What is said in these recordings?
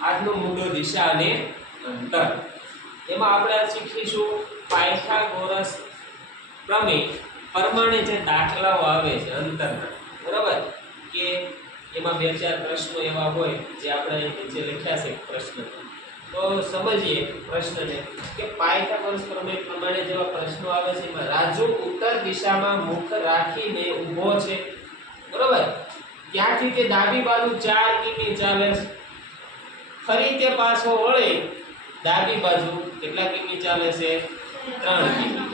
આજનો મુદ્દો દિશા અને અંતર. એમાં આપણે શીખીશું પાયથાગોરસ પ્રમેય પ્રમાણે જે દાખલાઓ આવે છે અંતરના, બરાબર, કે એમાં 2-4 પ્રશ્નો એવા હોય જે આપણે નીચે લખ્યા છે પ્રશ્ન. તો સમજીએ પ્રશ્નને કે પાયથાગોરસ પ્રમેય પ્રમાણે જેવા પ્રશ્નો આવે છે એમાં રાજુ ઉત્તર દિશામાં મુખ રાખીને ઊભો છે, બરાબર, ત્યાંથી તે ડાબી બાજુ 4 કિમી ચાલે છે, ફરી તે પાછો વળે ડાબી બાજુ કેટલા કિમી ચાલે છે? 3 કિમી.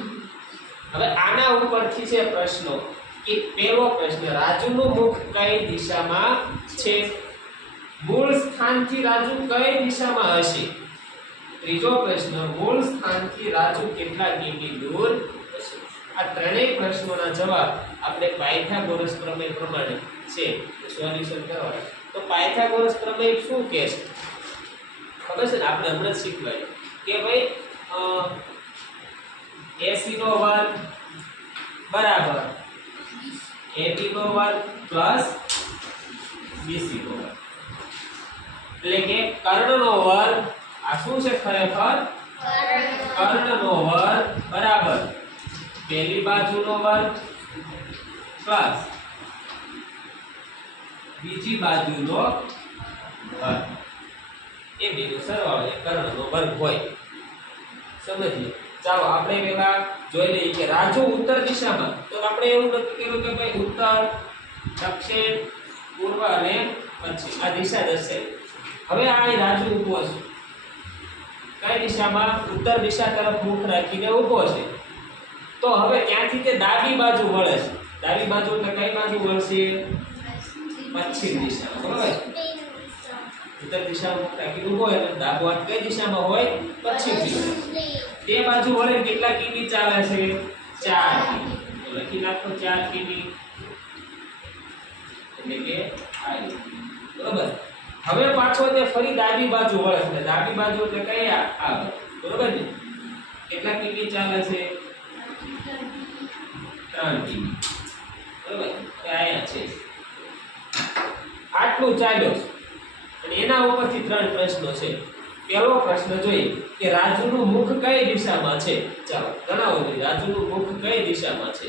હવે આના ઉપરથી છે પ્રશ્નો કે પહેલો પ્રશ્ન, રાજુનું મુખ કઈ દિશામાં છે? મૂળ સ્થાનથી રાજુ કઈ દિશામાં હશે? ત્રીજો પ્રશ્ન, મૂળ સ્થાનથી રાજુ કેટલા કિમી દૂર હશે? આ ત્રણેય પ્રશ્નોના જવાબ આપણે પાયથાગોરસ પ્રમેય પ્રમાણે છે સોલ્યુશન કરવા. તો પાયથાગોરસ પ્રમેય શું કહે છે ખબર છે ને? આપણે હમણાં શીખવાય કે ભાઈ AC નો વર્ગ બરાબર AB નો વર્ગ પ્લસ BC નો વર્ગ, એટલે કે કર્ણનો વર્ગ, આ શું છે ખરેખર? કર્ણનો વર્ગ બરાબર પહેલી બાજુનો વર્ગ પ્લસ બીજી બાજુનો વર્ગ, એ બેનો સરવાળો એ કર્ણનો વર્ગ હોય. સમજીએ. ચાલો આપણે પહેલા જોઈ લઈએ કે રાજુ ઉત્તર દિશામાં, તો આપણે એવું નક્કી કર્યું કે ભાઈ ઉત્તર, દક્ષિણ, પૂર્વ અને પશ્ચિમ આ દિશા દર્શે. હવે આ રાજુ ઊભો છે કઈ દિશામાં? ઉત્તર દિશા તરફ મુખ રાખીને ઊભો છે. તો હવે ત્યાંથી તે ડાબી બાજુ વળે છે. ડાબી બાજુ એટલે કઈ બાજુ વળશે? પશ્ચિમ દિશા, બરાબર. ઉત્તર દિશામાં મુખ રાખીને ઊભો હોય એટલે ડાબો હાથ કઈ દિશામાં હોય? પશ્ચિમ દિશા. તે બાજુ વળે કેટલા કિમી ચાલે છે? 4 કિમી. તો લખી નાખો 4 કિમી, એટલે કે આ રીતે, બરાબર. હવે પાછો તે ફરી ડાબી બાજુ વળે છે. ડાબી બાજુ એટલે કઈ? આ, બરાબર ને? કેટલા કિમી ચાલે છે? 3 કિમી, બરાબર. તો આયા છે આટલું ચાલ્યો અને એના ઉપરથી 3 પ્રશ્નો છે. પહેલો પ્રશ્ન જોઈએ કે રાજુનું મુખ કઈ દિશામાં છે? ચાલો ગણાવો જોઈએ. રાજુનું મુખ કઈ દિશામાં છે?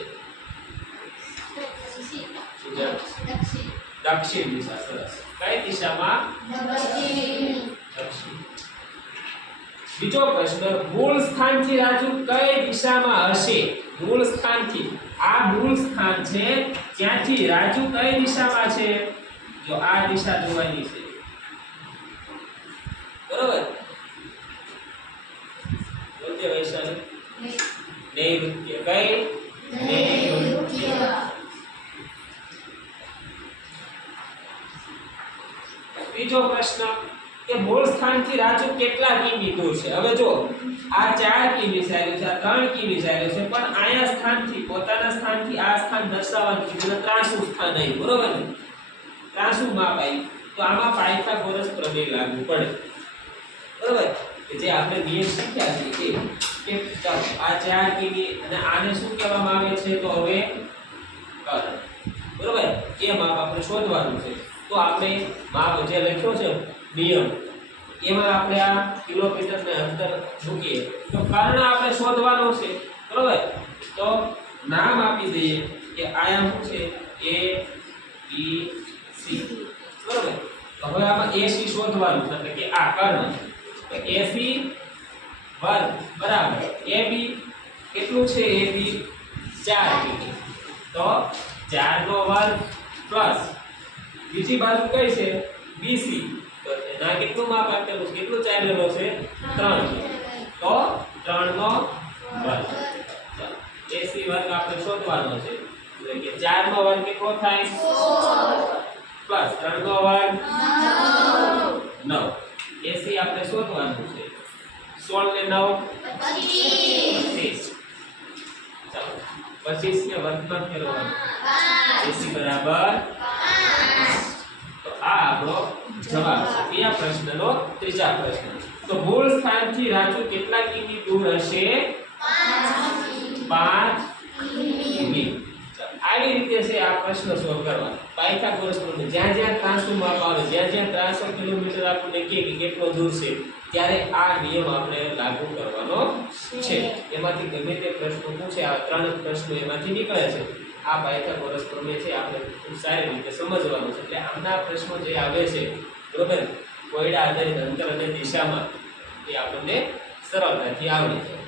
દક્ષિણ દિશા. સરસ. કઈ દિશામાં? દક્ષિણ. બીજો પ્રશ્ન, મૂળ સ્થાનથી રાજુ કઈ દિશામાં હશે? મૂળ સ્થાનથી, આ મૂળ સ્થાન છે ત્યાંથી રાજુ કઈ દિશામાં છે? જો આ દિશા જોવાની છે, બરોબર. બોલતે વૈશાલ નૈઋત્ય. કઈ? નૈઋત્ય. ત્રીજો પ્રશ્ન કે મૂળ સ્થાનથી રાજુ કેટલા કિમી દૂર છે? હવે જો આ 4 કિમી ચાલ્યું છે, આ 3 કિમી ચાલ્યું છે, પણ આયા સ્થાનથી, પોતાના સ્થાનથી આ સ્થાન દર્શાવવાનું છે, એટલે ત્રાસુ સ્થાન આવ્યું, બરોબર ને? ત્રાસુ માપ આવ્યું. તો આમાં પાયથાગોરસ પ્રમેય લાગુ પડે, બરોબર. જે આપણે નિયમ શીખ્યા છે કે ચાલો આ 4 કિમી અને આને શું કહેવામાં આવે છે? તો હવે કર્ણ, બરોબર. એ માપ આપણે શોધવાનું છે. તો આપણે માપ જે લખ્યો છે નિયમ, એમાં આપણે આ કિલોમીટરને અંતર મૂકીએ તો કર્ણ આપણે શોધવાનો છે, બરોબર. તો નામ આપી દઈએ કે આયા શું છે? A B C, બરોબર. તો હવે આમાં AC શોધવાનું છે, એટલે કે આ કર્ણ. તો AC વર્ગ બરાબર AB કેટલું છે? AB 4 કિમી. તો 4 નો વર્ગ પ્લસ બીજી બાજુ કઈ છે? BC. તો એના કેટલું માપ આપેલું છે? કેટલું ચાલેલો છે? 3. તો 3 નો વર્ગ. AC વર્ગ આપણે શોધવાનો છે, એટલે કે 4 નો વર્ગ કેટલો થાય? 16 પ્લસ 3 નો વર્ગ 9. AC આપણે શોધવાનું છે. 16 ને 9 25. ચાલો 25 ને વર્ગમાં ફેરવવાનું. AC બરાબર 5. તો આ આપણો જવાબ છે કયા પ્રશ્નનો? ત્રીજા પ્રશ્ન. તો મૂળ સ્થાનથી રાજુ કેટલા કિમી દૂર હશે? 5 કિમી. આવી રીતે રીતે છે આ પ્રશ્ન સોલ્વ કરવા. પાયથાગોરસ પ્રમેય જ્યાં જ્યાં ત્રાંસું માપ આવે, જ્યાં જ્યાં 300 કિલોમીટર આપણને કહે કે કેટલો દૂર છે, ત્યારે આ નિયમ આપણે લાગુ કરવાનો છે. એમાંથી ગમે તે પ્રશ્નો પૂછે, આ 3 પ્રશ્નો એમાંથી નીકળે છે. આ પાયથાગોરસ પ્રમેય છે આપણે ખૂબ સારી રીતે સમજવાનું છે. એટલે આમના પ્રશ્નો જે આવે છે, બરોબર, કોયડા આધારિત અંતર અને દિશામાં, એ આપણને સરળતાથી આવડી જાય.